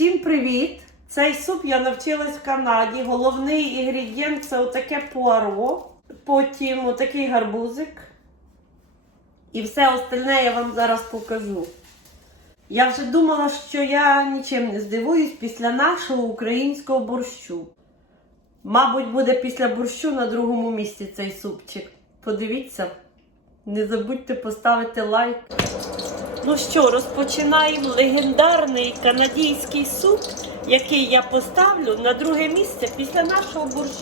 Всім привіт! Цей суп я навчилась в Канаді. Головний інгредієнт це отаке пуаро, потім отакий гарбузик. І все остальне я вам зараз покажу. Я вже думала, що я нічим не здивуюсь після нашого українського борщу. Мабуть, буде після борщу на другому місці цей супчик. Подивіться, не забудьте поставити лайк. Ну що, розпочинаємо легендарний канадійський суп, який я поставлю на друге місце після нашого борщу.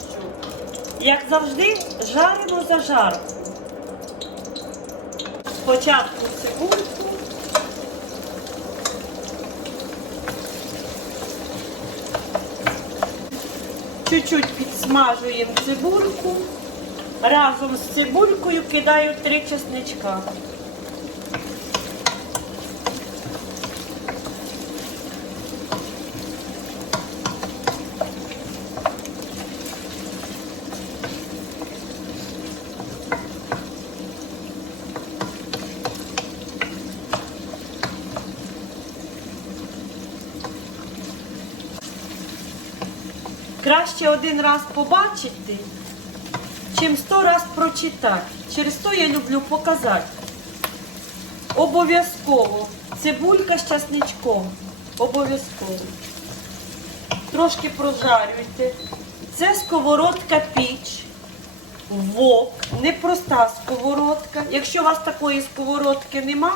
Як завжди, жаримо за жарку. Спочатку цибульку. Чуть-чуть підсмажуємо цибульку. Разом з цибулькою кидаю три чесничка. Краще один раз побачити, чим сто раз прочитати. Через то я люблю показати. Обов'язково. Цибулька з часничком. Обов'язково. Трошки прожарюйте. Це сковородка піч. Вок. Непроста сковородка. Якщо у вас такої сковородки нема,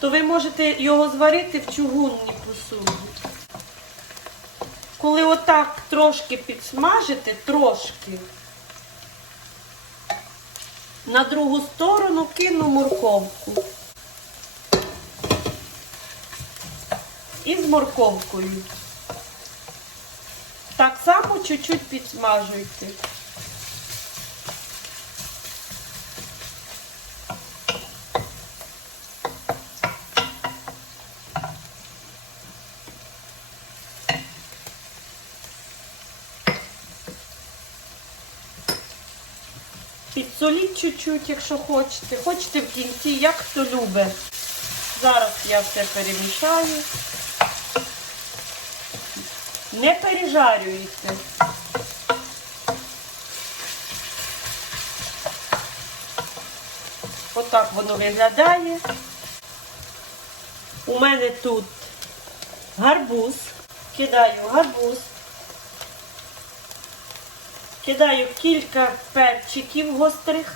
то ви можете його зварити в чугунній посуді. Коли отак трошки підсмажите, трошки, на другу сторону кину морковку. І з морковкою. Так само чуть-чуть підсмажуйте. Підсоліть чуть-чуть, якщо хочете. Хочете в кінці, як хто любить. Зараз я все перемішаю. Не пережарюйте. Отак воно виглядає. У мене тут гарбуз. Кидаю гарбуз. Кидаю кілька перчиків гострих.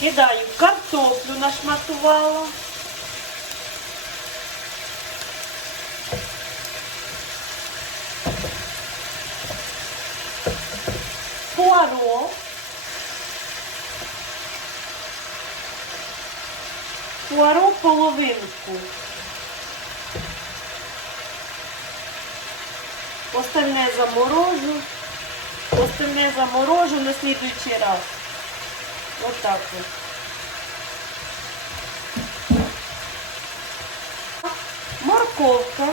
Кидаю картоплю нашматувала. Пуаро половинку. Остальне заморожу. Остальне заморожу на слідуючий раз. Отак от. Морковка.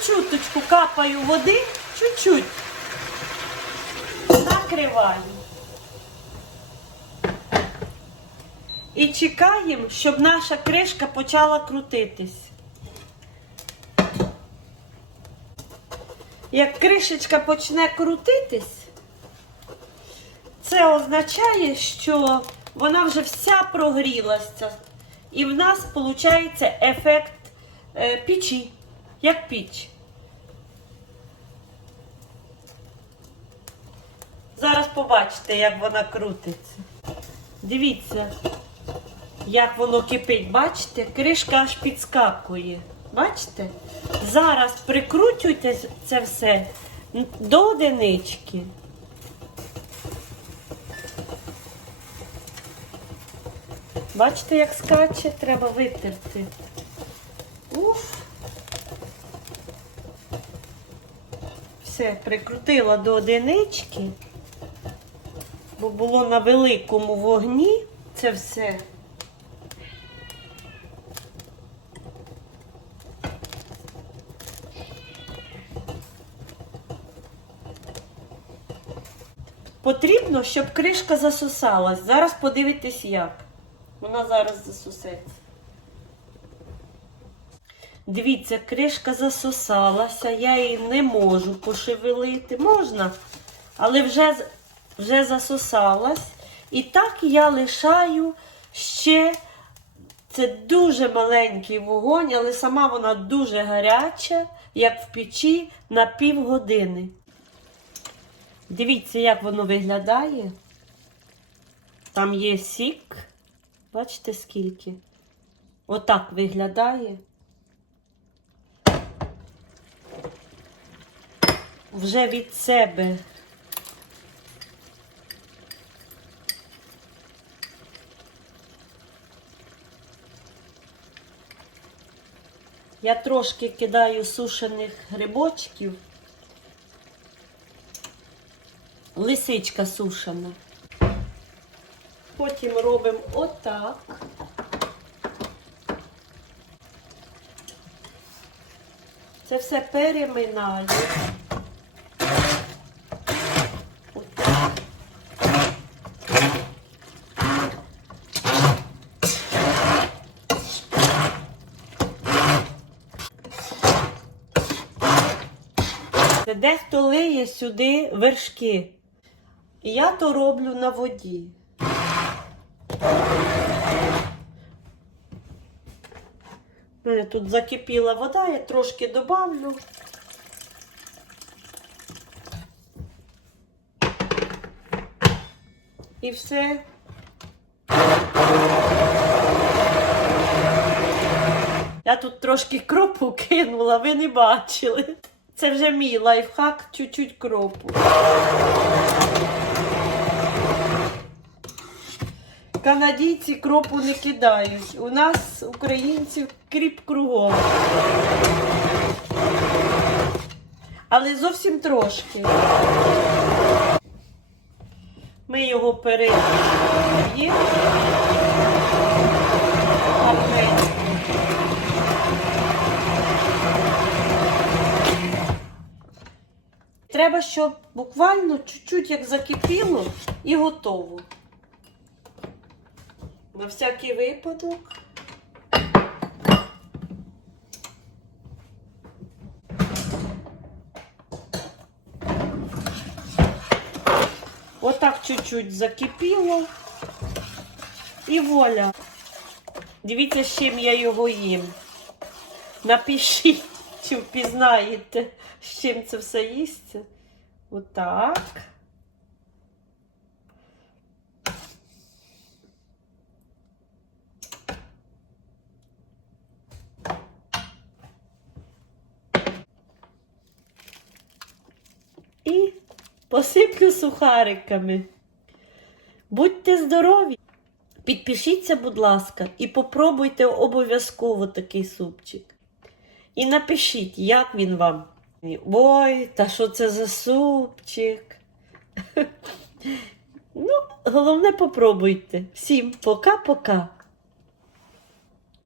Чуть-чуточку капаю води, чуть-чуть. Накриваю. І чекаємо, щоб наша кришка почала крутитись. Як кришечка почне крутитись, це означає, що вона вже вся прогрілася. І в нас виходить ефект е, печі як піч. Зараз побачите, як вона крутиться. Дивіться, як воно кипить. Бачите? Кришка аж підскакує. Бачите? Зараз прикручуйте це все до одинички. Бачите, як скаче? Треба витерти. Уф. Все, прикрутила до одинички, бо було на великому вогні це все. Потрібно, щоб кришка засосалась. Зараз подивитесь як. Вона зараз засосеться. Дивіться, кришка засосалася, я її не можу пошевелити. Можна, але вже, вже засосалась. І так я лишаю ще. Це дуже маленький вогонь, але сама вона дуже гаряча, як в печі, на півгодини. Дивіться, як воно виглядає. Там є сік. Бачите скільки? Отак виглядає. Вже від себе. Я трошки кидаю сушених грибочків. Лисичка сушена. Потім робимо отак. Це все переминаю. Це Дехто лиє сюди вершки. І я то роблю на воді. У мене тут закипіла вода, я трошки добавлю. І все. Я тут трошки кропу кинула, ви не бачили. Це вже мій лайфхак, чуть-чуть кропу. Канадійці кропу не кидають. У нас, українців, кріп кругом. Але зовсім трошки. Ми його переїмо. Треба, щоб буквально чуть-чуть як закипіло і готово. На всякий випадок. Отак чуть-чуть закипіло. І воля. Дивіться, з чим я його їм. Напишіть, чи впізнаєте, з чим це все їсться. Отак. І посиплю сухариками. Будьте здорові! Підпишіться, будь ласка, і попробуйте обов'язково такий супчик. І напишіть, як він вам. Ой, та що це за супчик? Ну, головне попробуйте. Всім пока-пока.